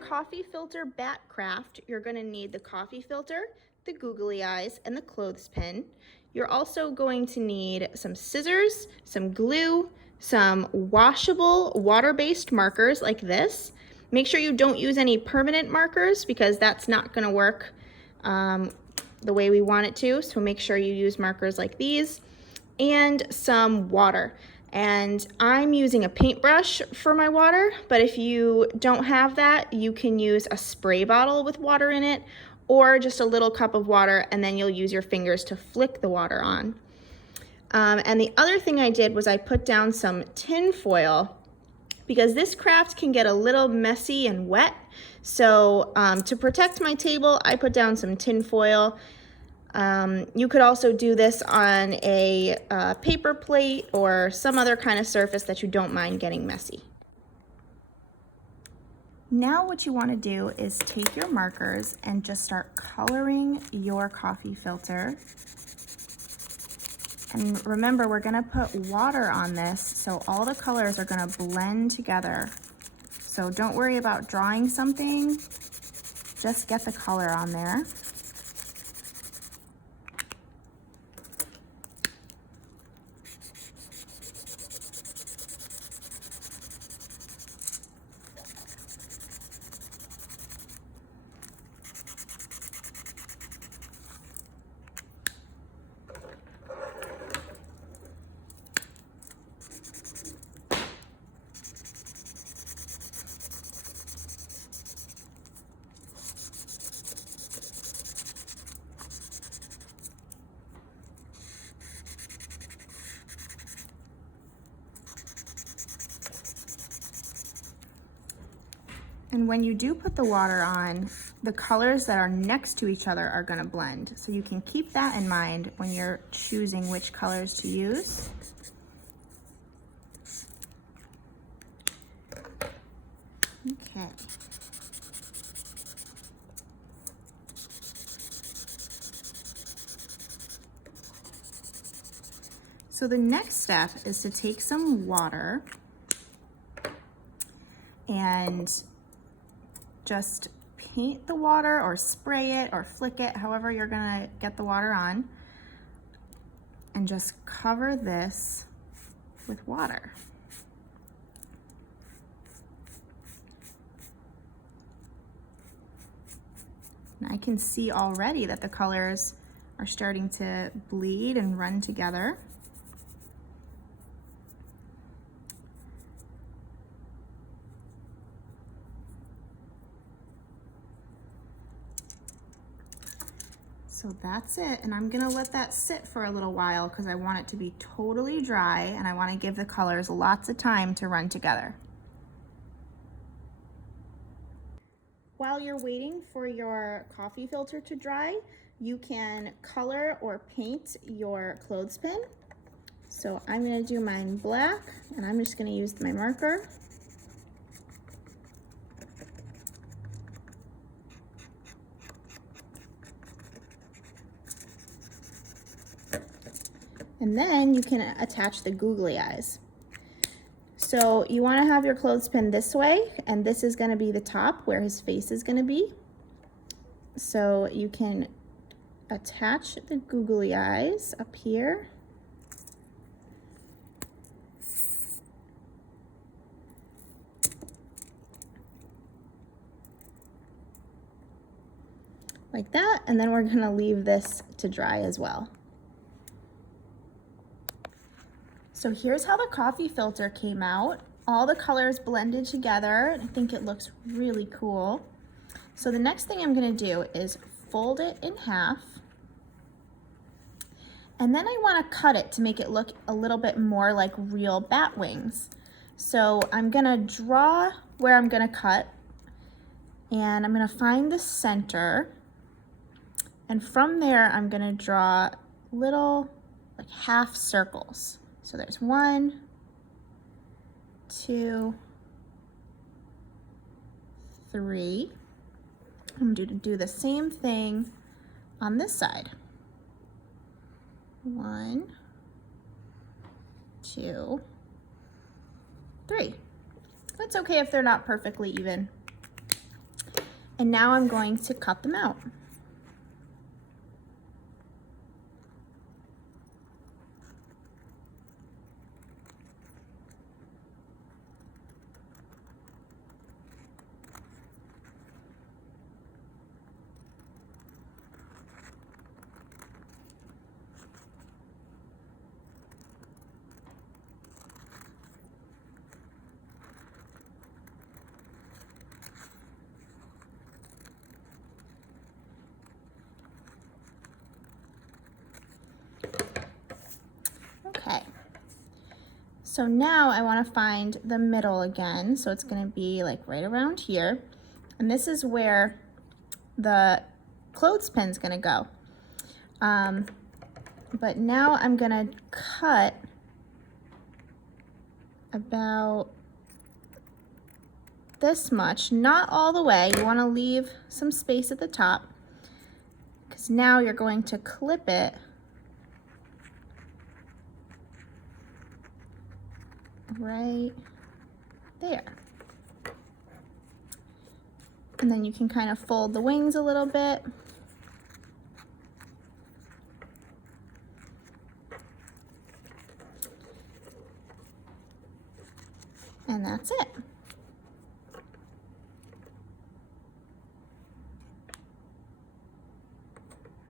coffee filter bat craft, you're going to need the coffee filter, the googly eyes, and the clothespin. You're also going to need some scissors, some glue, some washable water-based markers like this. Make sure you don't use any permanent markers because that's not going to work the way we want it to. So make sure you use markers like these, and some water. And I'm using a paintbrush for my water, but if you don't have that, you can use a spray bottle with water in it, or just a little cup of water, and then you'll use your fingers to flick the water on. And the other thing I did was I put down some tin foil because this craft can get a little messy and wet. So to protect my table, I put down some tin foil. You could also do this on a paper plate or some other kind of surface that you don't mind getting messy. Now what you want to do is take your markers and just start coloring your coffee filter. And remember, we're going to put water on this, so all the colors are going to blend together. So don't worry about drawing something, just get the color on there. And when you do put the water on, the colors that are next to each other are going to blend. So you can keep that in mind when you're choosing which colors to use. Okay. So the next step is to take some water and just paint the water or spray it or flick it, however you're gonna get the water on, and just cover this with water. And I can see already that the colors are starting to bleed and run together. So that's it, and I'm gonna let that sit for a little while because I want it to be totally dry and I want to give the colors lots of time to run together. While you're waiting for your coffee filter to dry, you can color or paint your clothespin. So I'm gonna do mine black, and I'm just gonna use my marker. And then you can attach the googly eyes. So you want to have your clothespin this way, and this is going to be the top where his face is going to be. So you can attach the googly eyes up here. Like that, and then we're going to leave this to dry as well. So here's how the coffee filter came out. All the colors blended together. I think it looks really cool. So the next thing I'm gonna do is fold it in half. And then I wanna cut it to make it look a little bit more like real bat wings. So I'm gonna draw where I'm gonna cut, and I'm gonna find the center. And from there, I'm gonna draw little like half circles. So there's 1, 2, 3. I'm going to do the same thing on this side. 1, 2, 3. It's okay if they're not perfectly even. And now I'm going to cut them out. Okay, so now I want to find the middle again. So it's going to be like right around here. And this is where the clothespin's going to go. But now I'm going to cut about this much, not all the way. You want to leave some space at the top because now you're going to clip it right there. And then you can kind of fold the wings a little bit. And that's it.